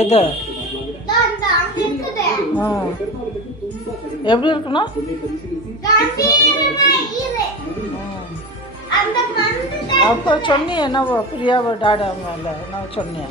எது எப்படி இருக்கணும்? அப்போ சொன்னியே என்னவோ பிரியாவோ டாடா மேல என்ன சொன்னியா?